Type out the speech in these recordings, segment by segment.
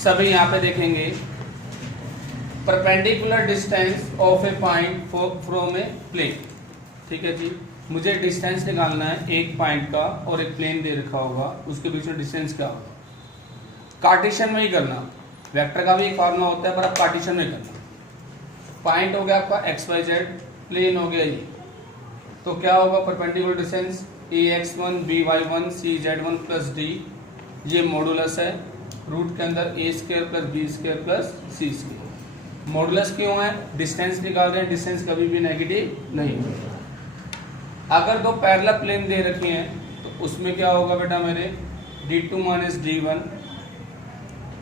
सभी यहाँ पे देखेंगे perpendicular distance of a point from a plane. ठीक है जी, मुझे डिस्टेंस निकालना है एक पॉइंट का और एक प्लेन दे रखा होगा, उसके बीच में डिस्टेंस क्या होगा। कार्टेशियन में ही करना, वेक्टर का भी एक फॉर्मूला होता है पर आप कार्टेशियन में करना। पॉइंट हो गया आपका एक्स वाई जेड, प्लेन हो गया ये, तो क्या होगा perpendicular distance ax1 by1 cz1 plus D, ये मॉडुलस है रूट के अंदर a square plus B square plus C square. Modulus क्यों है, डिस्टेंस निकाल रहे हैं, डिस्टेंस कभी भी नेगेटिव नहीं होगा। अगर दो पैरेलल प्लेन दे रखे हैं तो उसमें क्या होगा बेटा मेरे d2 माइनस d1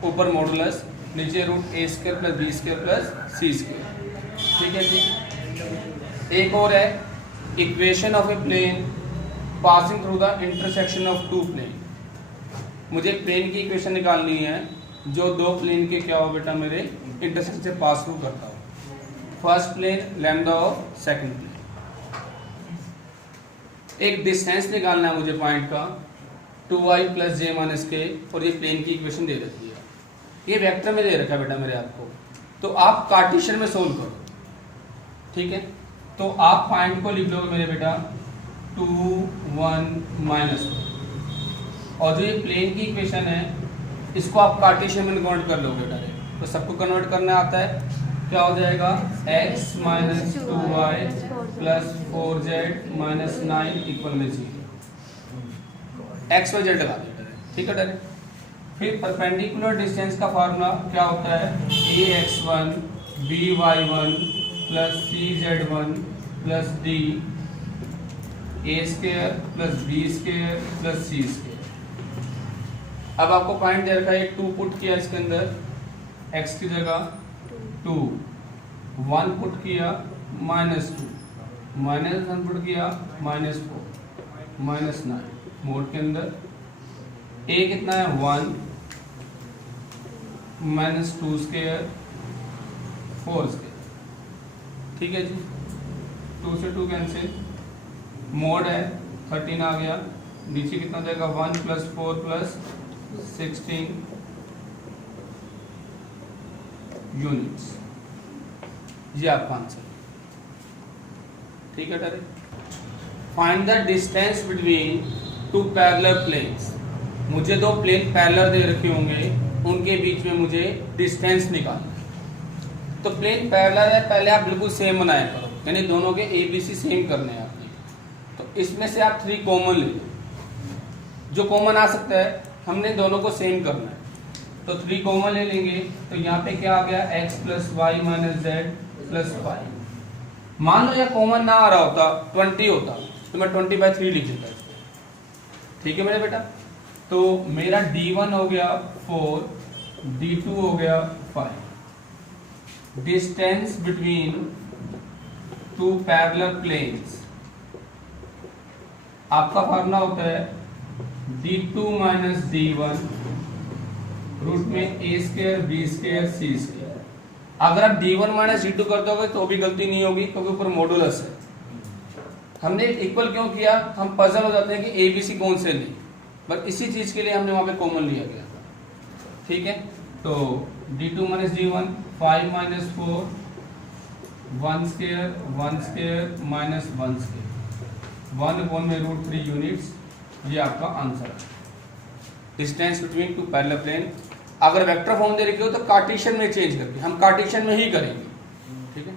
ऊपर मॉडुलस, नीचे root a square plus B square plus C square. ठीक है जी, एक और है equation of a plane passing through the intersection of two plane. मुझे प्लेन की इक्वेशन निकालनी है जो दो प्लेन के क्या हो बेटा मेरे इंटरसेक्शन से पास थ्रू करता हो। First plane lambda of second plane. एक डिस्टेंस निकालना है मुझे पॉइंट का 2y प्लस जे माइनस के, और ये प्लेन की इक्वेशन दे रखी है, ये वेक्टर में दे रखा है बेटा मेरे आपको, तो आप कार्टेशियन में सोल्व करो। ठीक है, तो आप पॉइंट को लिख लोगे मेरे बेटा 2 1 माइनस, और जो ये प्लेन की इक्वेशन है इसको आप कार्टेशियन में कन्वर्ट कर लोगे डायरेक्ट। तो सबको कन्वर्ट करना आता है, क्या हो जाएगा x minus 2y plus 4z minus 9 equal में 0, एक्स वाई जेड लगा दें। ठीक है डायरेक्ट। फिर परपेंडिकुलर डिस्टेंस का फार्मूला क्या होता है ax1 by1 plus cz1 plus d a square plus b square plus c square. अब आपको पॉइंट दे रखा है 2 पुट किया इसके अंदर, x की जगह 2, 1 पुट किया -2, -1 पुट किया -4, -9, मोड के अंदर a कितना है 1, -2 स्क्वायर 4 स्क्वायर। ठीक है जी, 2 से 2 कैंसिल, मोड है 13 आ गया, नीचे कितना जाएगा 1 प्लस 4 प्लस 16 यूनिट्स, ये आपका आंसर। ठीक है direct. Find the distance between two parallel planes. मुझे दो प्लेन पैरेलल दे रखे होंगे, उनके बीच में मुझे डिस्टेंस निकालना है। तो प्लेन पैरेलल है, पहले आप बिल्कुल सेम बनाया करो, यानी दोनों के ABC सेम करने हैं आपने। तो इसमें से आप 3 कॉमन ले लो, जो कॉमन आ सकता है हमने दोनों को सेम करना है, तो 3 कॉमन ले लेंगे। तो यहाँ पे क्या आ गया x plus Y minus Z plus Y. मान लो यह कॉमन ना आ रहा होता 20 होता तो मैं 20/3 लिख देता इसको। ठीक है मेरे बेटा, तो मेरा d1 हो गया 4, d2 हो गया 5। Distance between two parallel planes आपका फार्मूला होता है d2 माइनस d1 रूट में a square b square c square. अगर आप d1 माइनस d2 कर दोगे तो भी गलती नहीं होगी, क्योंकि ऊपर मॉडुलस है। हमने इक्वल क्यों किया, हम पजल हो जाते हैं कि ABC कौन से लें, बस इसी चीज के लिए हमने वहां पे कॉमन लिया गया। ठीक है, तो d2 minus d1 5 minus 4 1 square minus 1 square 1 में √3 यूनिट्स, ये आपका आंसर है। Distance between two parallel plane. अगर वेक्टर फॉर्म दे रखी हो तो कार्टेशियन में चेंज करके, हम कार्टेशियन में ही करेंगे। ठीक है,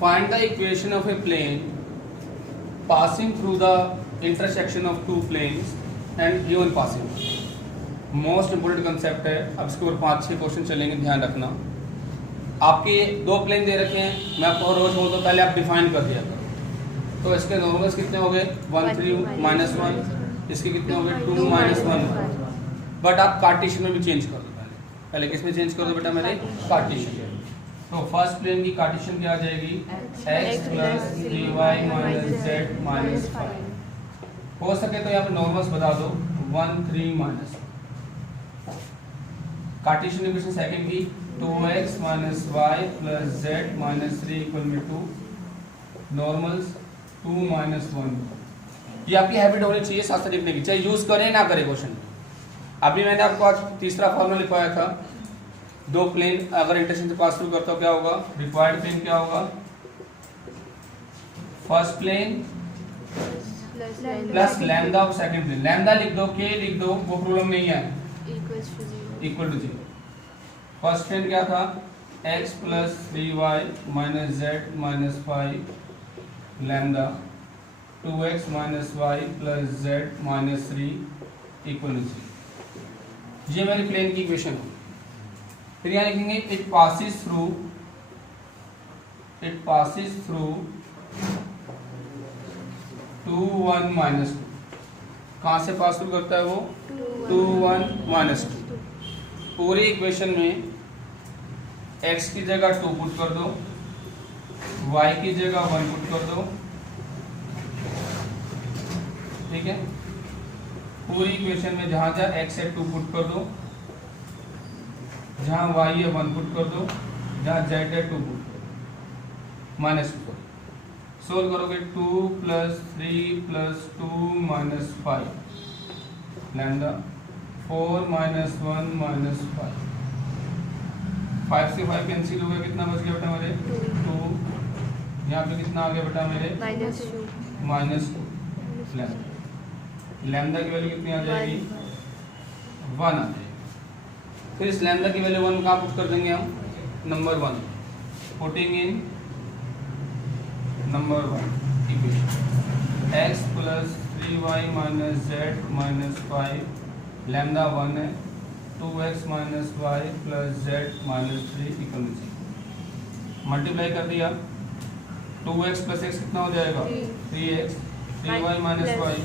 find the equation of a plane passing through the intersection of two planes and given passing. Most important concept है। अब इसके ऊपर 5-6 क्वेश्चन चलेंगे, ध्यान रखना। आपके 2 प्लेन दे रखे हैं, मैं आपको रोज बोलता हूँ पहले आप डिफाइन कर दिया करो। तो इसके नॉर्मल्स कितने हो गए 1 3 -1, इसके कितने हो गए 2 -1। बट आप कार्टेशियन में भी चेंज कर दो, पहले किस में चेंज कर दो बेटा मेरे कार्टेशियन। तो फर्स्ट प्लेन की कार्टेशियन क्या आ जाएगी x plus 3y minus z minus 5। हो सके तो यहाँ पे नॉर्मल्स बता दो 1 3 -1। कार्टेशियन इक्वेशन सेकंड की 2x minus y plus z minus 3 equal में 2, नॉर्मल्स 2 -1। ये आपकी हैबिट होनी चाहिए साथ साथ लिखने की, चाहे यूज करें ना करें क्वेश्चन। अभी मैंने आपको आज तीसरा फॉर्मूला लिखवाया था, दो प्लेन अगर इंटरसेक्शन से पास थ्रू करता हो क्या होगा, रिक्वायर्ड प्लेन क्या होगा, first plane plus lambda of second plane. Lambda लिख दो, के लिख दो, वो प्रॉब्लम नहीं है, इक्वल टू 0। फर्स्ट प्लेन क्या था, x plus 3y minus Z minus 5 lambda 2x minus y plus Z minus 3 equal to 0। ये मेरी प्लेन की इक्वेशन हो। फिर यहाँ लिखेंगे इट पासिस थ्रू 2 1 माइनस 2। कहाँ से पास थ्रू करता है वो, 2 1 माइनस 2। पूरी इक्वेशन में x की जगह 2 पुट कर दो, y की जगह 1 पुट कर दो, ठीक है। पूरी इक्वेशन में जहां जहां x है 2 पुट कर दो, जहां y है 1 पुट कर दो, जहां z है 2 पुट कर दो, माइनस 2। सोल्व करोगे 2 plus 3 plus 2 minus 5 lambda 4 minus 1 minus 5। 5 से 5 कैंसिल हो गया, कितना बच गया बेटा मेरे, 2। यहाँ पे कितना आ गया बेटा मेरे, माइनस 2 लैम्डा। लैम्डा की वैल्यू कितनी आ जाएगी, 1 आ जाएगी। फिर इस लैम्डा की वैल्यू 1 कहाँ पुट कर देंगे हम, number 1, putting in number 1 equation x plus 3y minus Z minus 5 lambda 1 है, 2x minus y plus Z minus 3 equal to 0। Multiply कर दिया, 2x प्लस x कितना हो जाएगा, 3x, 3y minus y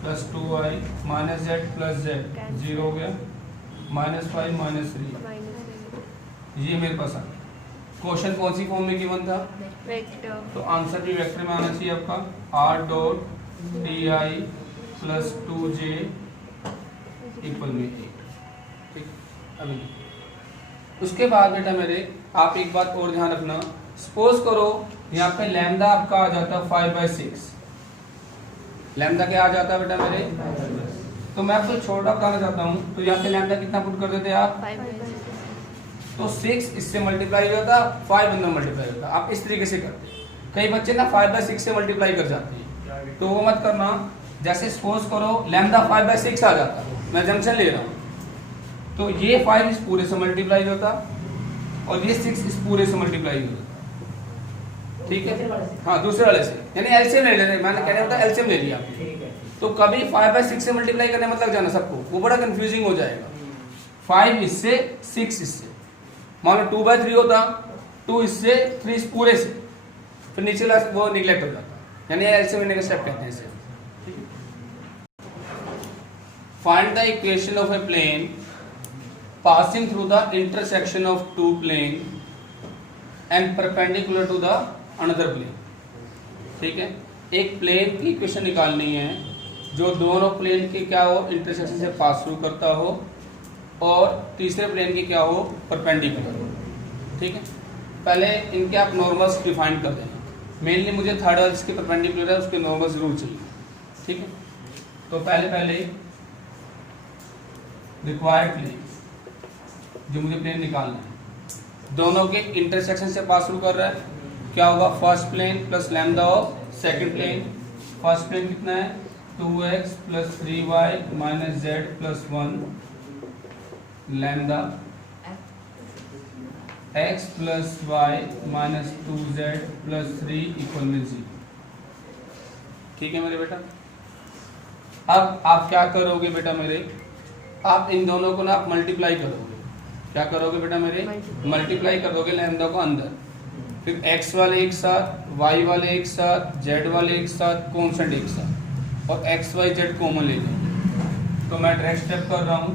plus 2y minus Z plus Z 0 हो गया, minus 5 minus 3। ये मेरे पास आ गया। क्वेश्चन कौन सी फॉर्म में गिवन था, वेक्टर, तो आंसर भी वेक्टर में आना चाहिए आपका, r dot ti plus 2j equal में 8। ठीक, अभी उसके बाद बेटा मेरे आप एक बात और ध्यान रखना, सपोज करो यहाँ पे लैम्डा आपका आ जाता 5/6। लैम्डा क्या आ जाता बेटा मेरे, तो मैं आपको छोटा बताना चाहता हूँ, तो यहाँ पे लैम्डा कितना पुट कर देते आप, 5/6। तो 6 इससे मल्टीप्लाई हो जाता, 5 अंदर मल्टीप्लाई होता। आप इस तरीके से करते हैं, कई बच्चे ना 5/6 से मल्टीप्लाई कर जाते हैं, तो वो मत करना। जैसे सपोज करो लैम्डा 5/6 आ जाता, मैं जंक्शन ले रहा हूँ, तो ये 5 इस पूरे से मल्टीप्लाई होता और ये 6 इस पूरे से मल्टीप्लाई होता, ठीक है। हाँ, दूसरे वाले से, यानी एलसीएम ले लेते, मैंने कहने होता एलसीएम ले लिया आपने, तो कभी 5/6 से मल्टीप्लाई करने मतलब जाना सबको, वो बड़ा कंफ्यूजिंग हो जाएगा। 5 इससे, 6 इससे, मान लो 2/3 होता, 2 इससे, 3 इस पूरे से, फिर नीचे वो निगलेक्ट हो जाता, यानी एलसीएम लेने का स्टेप कहते हैं इसे। Find the equation of a plane passing through the intersection of two plane and perpendicular to the another plane. ठीक है, एक प्लेन की इक्वेशन निकालनी है जो दोनों प्लेन के क्या हो, इंटरसेक्शन से पास थ्रू करता हो, और तीसरे प्लेन की क्या हो, परपेंडिकुलर हो। ठीक है, पहले इनके आप नॉर्मल्स डिफाइन कर देना। मेनली मुझे थर्ड वाले जिसके परपेंडिकुलर है उसके नॉर्मल जरूर चाहिए। ठीक है, तो पहले रिक्वायर्ड प्लेन जो मुझे प्लेन निकालना है, दोनों के इंटरसेक्शन से पास थ्रू कर रहा है, क्या होगा, first plane plus lambda of second plane. First plane कितना है, 2x plus 3y minus Z plus 1 lambda x plus y minus 2z plus 3 equal में 0। ठीक है मेरे बेटा, अब आप क्या करोगे बेटा मेरे, आप इन दोनों को ना आप मल्टीप्लाई करोगे। क्या करोगे बेटा मेरे, मल्टीप्लाई कर दोगे लैम्डा को अंदर, फिर x वाले एक साथ, y वाले एक साथ, z वाले एक साथ, कॉन्स्टेंट एक साथ, और x y z कॉमन ले लेंगे। तो मैं डायरेक्ट स्टेप कर रहा हूँ,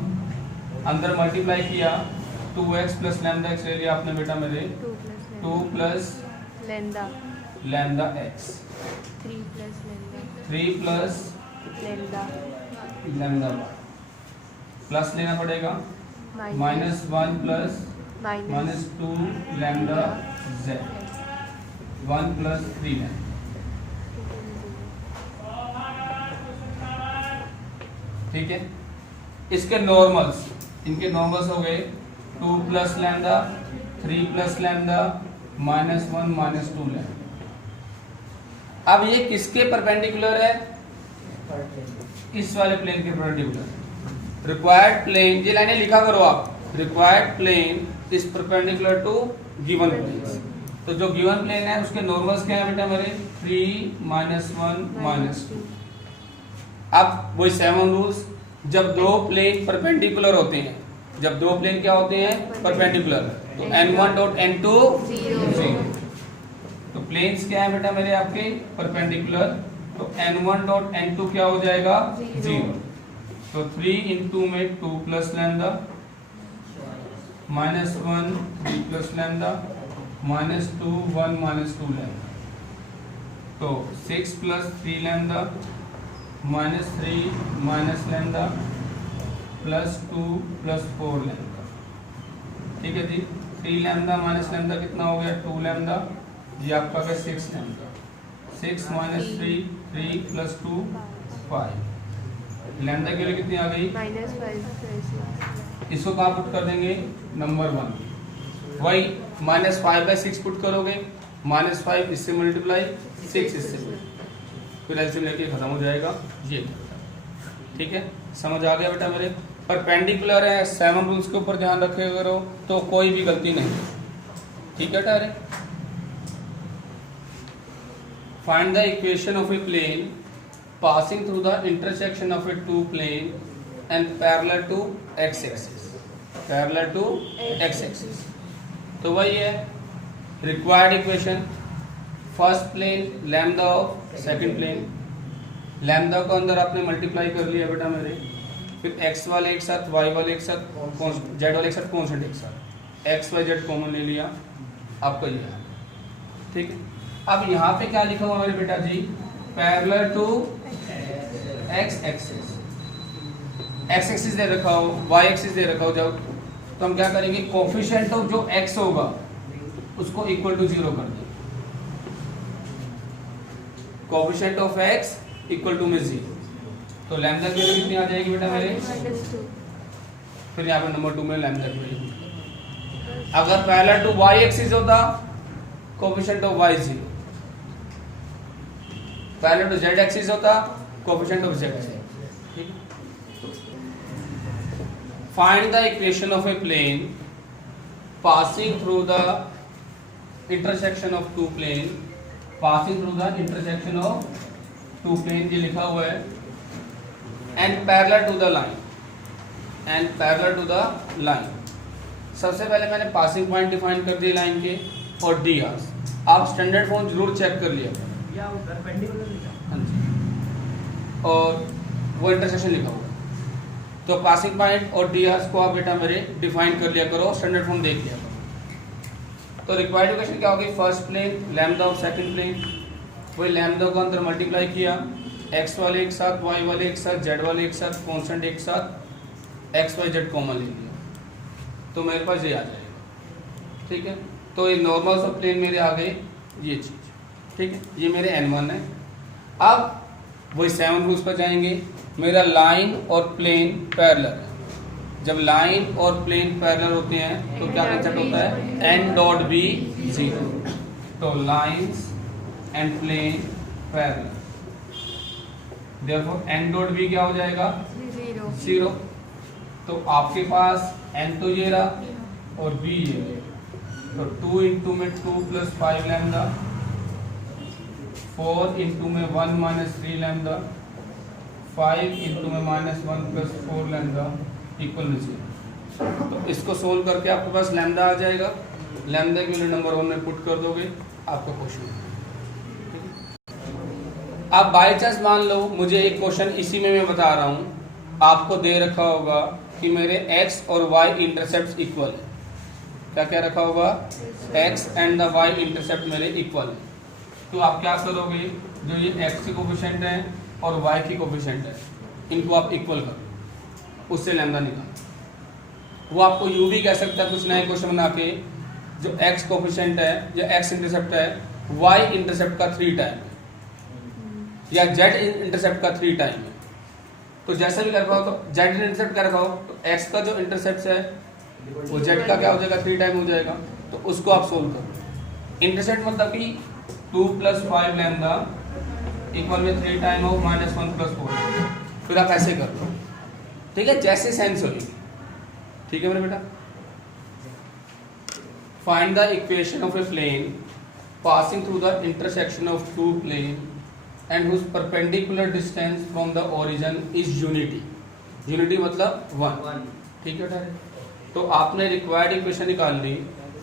अंदर मल्टीप्लाई किया, 2x प्लस लैम्डा x ले लिया आपने बेटा मेरे, 2 plus lambda x, 3 plus lambda y, plus लेना पड़ेगा, minus 1 plus minus 2 lambda z, 1 plus 3 lambda. ठीक है, इसके नॉर्मल्स, इनके नॉर्मल्स हो गए 2 plus lambda, 3 plus lambda, -1 -2 lambda. अब ये किसके परपेंडिकुलर है? इस वाले प्लेन के परपेंडिकुलर। रिक्वायर्ड प्लेन, ये लाइनें लिखा करो आप, required plane is perpendicular to given plane. तो जो गिवन प्लेन है उसके नॉर्मल्स क्या है बेटा मेरे? 3 -1 -2। अब वही 7 रूल्स, जब दो प्लेन परपेंडिकुलर होते हैं, जब दो प्लेन क्या होते हैं? परपेंडिकुलर, तो n1 डॉट n2 0। तो प्लेन्स क्या है बेटा मेरे आपके? परपेंडिकुलर, तो n1 डॉट n2 क्या हो जाएगा? 0। तो 3 इंटू में 2 plus lambda, -1 3 plus lambda, -2 1 -2 lambda. तो 6 plus 3 lambda, -3 minus lambda, +2 +4 lambda. ठीक है जी। 3 लैम्डा माइनस लैम्डा कितना हो गया? 2 लैम्डा। ये आपका क्या? 6 लैम्डा। 6 - 3 3 +2 5। लैम्डा के लिए कितनी आ गई? -5। इसको कहाँ पुट कर देंगे? नंबर 1। वही -5/6 पुट करोगे, -5 इससे मल्टीप्लाई, 6 इससे मल्टीप्लाई, फिर एलसीएम लेके खत्म हो जाएगा ये। ठीक है, समझ आ गया बेटा मेरे? परपेंडिकुलर है, 7 रूल्स के ऊपर ध्यान रखे करो तो कोई भी गलती नहीं। ठीक है टारे? Find the equation of a plane passing through the intersection of a two plane and parallel to x axis, parallel to x axis. तो वही है required equation, first plane lambda of second plane, lambda को अंदर आपने multiply कर लिया बेटा मेरे, फिर एक्स वाले एक साथ, वाई वाले एक साथ, जेड वाले एक साथ, कॉन्स्टेंट एक साथ, एक्स वाई जेड कॉमन ले लिया, आपका ये है। ठीक है, अब यहाँ पे क्या लिखा हुआ मेरे बेटा जी? Parallel to x axis, x axis दे रखा हो, वाई एक्सिस दे रखा हो, जब तो हम क्या करेंगे? कोफिशिएंट ऑफ जो एक्स होगा उसको इक्वल टू 0 कर देंगे। Coefficient of X equal to में 0, तो लैम्डा की वैल्यू कितनी आ जाएगी बेटा मेरे? -2। फिर यहाँ पे नंबर 2 में लैम्डा की वैल्यू। अगर पैरेलल टू वाई एक्सिस होता, coefficient of Y 0, parallel to Z axis होता, कोफिशिएंट ऑफ जेड 0। ठीक है, find the equation of a plane passing through the intersection of two plane, passing through the intersection of two plane, ये लिखा हुआ है, and parallel to the line, and parallel to the line. सबसे पहले मैंने passing point define कर दिए line के और डी आर। आप स्टैंडर्ड फॉर्म जरूर चेक कर लिया हाँ जी, और वो इंटरसेक्शन लिखा हुआ है, तो पासिंग पॉइंट और डी आर को आप बेटा मेरे डिफाइन कर लिया करो, स्टैंडर्ड फॉर्म देख लिया करो। तो रिक्वायर्ड इक्वेशन क्या होगी? First plane lambda of second plane, वही लैम्डा को अंदर मल्टीप्लाई किया, एक्स वाले एक साथ, वाई वाले एक साथ, जेड वाले एक साथ, कांस्टेंट एक साथ, एक्स वाई जेड कॉमन ले लिया, तो मेरे पास ये आ जाएगा। ठीक है, तो ये नॉर्मल ऑफ प्लेन मेरे आ गए ये चीज। ठीक है, ये मेरे n1 है। अब वही 7 रूल्स पर जाएंगे। मेरा लाइन और प्लेन पैरेलल है, जब लाइन और प्लेन पैरेलल होते हैं तो क्या कंसेप्ट होता है? n डॉट बी 0, तो lines and plane parallel, therefore n dot B क्या हो जाएगा? 0। तो आपके पास n तो ये रहा और b ये रहा, तो 2 इंटू में 2 + 5 लैम्डा, 4 इंटू में 1 - 3 लैम्डा, 5 इंटू में -1 + 4 लैम्डा इक्वल 0। तो इसको सोल्व करके आपके पास लैम्डा आ जाएगा, लैम्डा की वैल्यू नंबर 1 में पुट कर दोगे, आपका क्वेश्चन। अब बाय चांस मान लो मुझे एक क्वेश्चन इसी में मैं बता रहा हूँ, आपको दे रखा होगा कि मेरे x और y इंटरसेप्ट इक्वल है। क्या क्या रखा होगा? x and the y intercept मेरे इक्वल है। तो आप क्या करोगे? जो ये x की कोफिशिएंट है और y की कोफिशिएंट है, इनको आप इक्वल करो, उससे लैम्डा निकालो। वो आपको यू भी कह सकता है कुछ नए क्वेश्चन बना के, जो x कोफिशिएंट है या x इंटरसेप्ट है, y इंटरसेप्ट का 3 टाइम है या z इंटरसेप्ट का 3 टाइम है, तो जैसा भी कर रखा हो तो जेड इंटरसेप्ट कर रखा हो तो एक्स का जो इंटरसेप्ट है वो जेड का क्या हो जाएगा 3 टाइम हो जाएगा, तो उसको आप सोल्व करो। इंटरसेप्ट मतलब कि 2 + 5 लैम्डा इक्वल में 3 टाइम ऑफ -1 + 4, फिर आप ऐसे कर लो, ठीक है, जैसे सेंस होगी, ठीक है मेरे बेटा। Find the equation of a plane passing through the intersection of two plane and whose perpendicular distance from the origin is unity। unity मतलब 1, ठीक है बेटा। तो आपने रिक्वायर्ड इक्वेशन निकाल ली,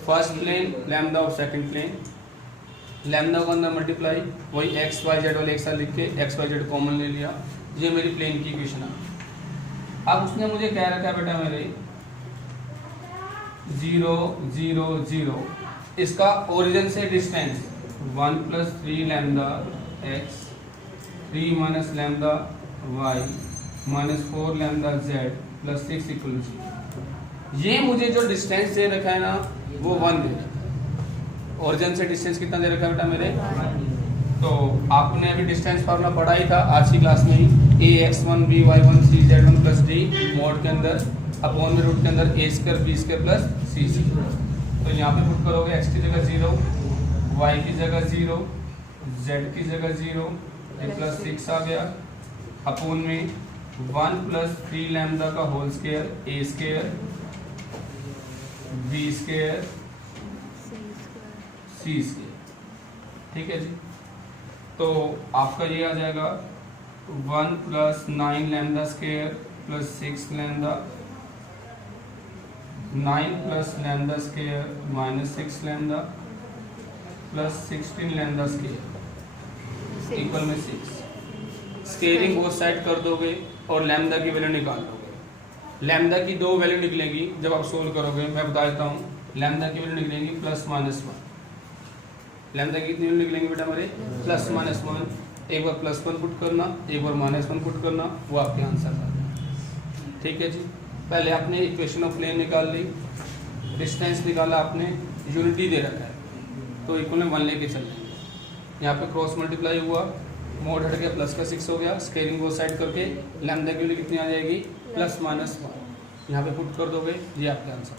फर्स्ट प्लेन लैम्डा और सेकंड प्लेन, लैम्डा को अंदर मल्टीप्लाई, वही एक्स वाई जेड वाले एक साथ लिख के एक्स वाई जेड कॉमन ले लिया, ये मेरी प्लेन की इक्वेशन है। अब उसने मुझे क्या रखा है बेटा मेरे 0 0 0, इसका ओरिजिन से distance 1 + 3 lambda X 3 - lambda Y -4 lambda Z + 6 = 0। ये मुझे जो डिस्टेंस दे रखा है ना वो 1 दे रखा है। ओरिजिन से डिस्टेंस कितना दे रखा है बेटा मेरे, तो आपने अभी डिस्टेंस फार्मूला पढ़ा ही था आज की क्लास में ही, ax1 by1 cz1 + d mode के अंदर अपॉन में रूट के अंदर a² b² + c²। तो यहाँ पे पुट करोगे x की जगह 0, y की जगह 0, z की जगह 0, ये +6 आ गया अपॉन में 1 + 3 लैम्डा का whole square a² b² c², ठीक है जी। तो आपका ये आ जाएगा 1 + 9 λ² + 6 लैम्डा 9 + λ² -6 लैम्डा + 16 λ² इक्वल में 6। स्केलिंग वो साइड कर दोगे और लैम्डा की वैल्यू निकाल दोगे। लैम्डा की 2 वैल्यू निकलेंगी जब आप सोल्व करोगे, मैं बता देता हूँ। लैम्डा की वैल्यू निकलेंगी +-1, लैम्डा की कितनी वैल्यू निकलेंगी बेटा हमारे +-1, एक बार +1 पुट करना, एक बार -1 पुट करना, वो आपके आंसर आ जाए, ठीक है जी। पहले आपने इक्वेशन ऑफ प्लेन निकाल ली, डिस्टेंस निकाला आपने, यूनिटी दे रखा है तो इक्वल में 1 लेके चल लेंगे। यहाँ पे क्रॉस मल्टीप्लाई हुआ, मोड हट गया, प्लस का 6 हो गया, स्केलिंग वो साइड करके लैम्डा की वैल्यू कितनी आ जाएगी +-1, यहाँ पे पुट कर दोगे, ये आपका आंसर।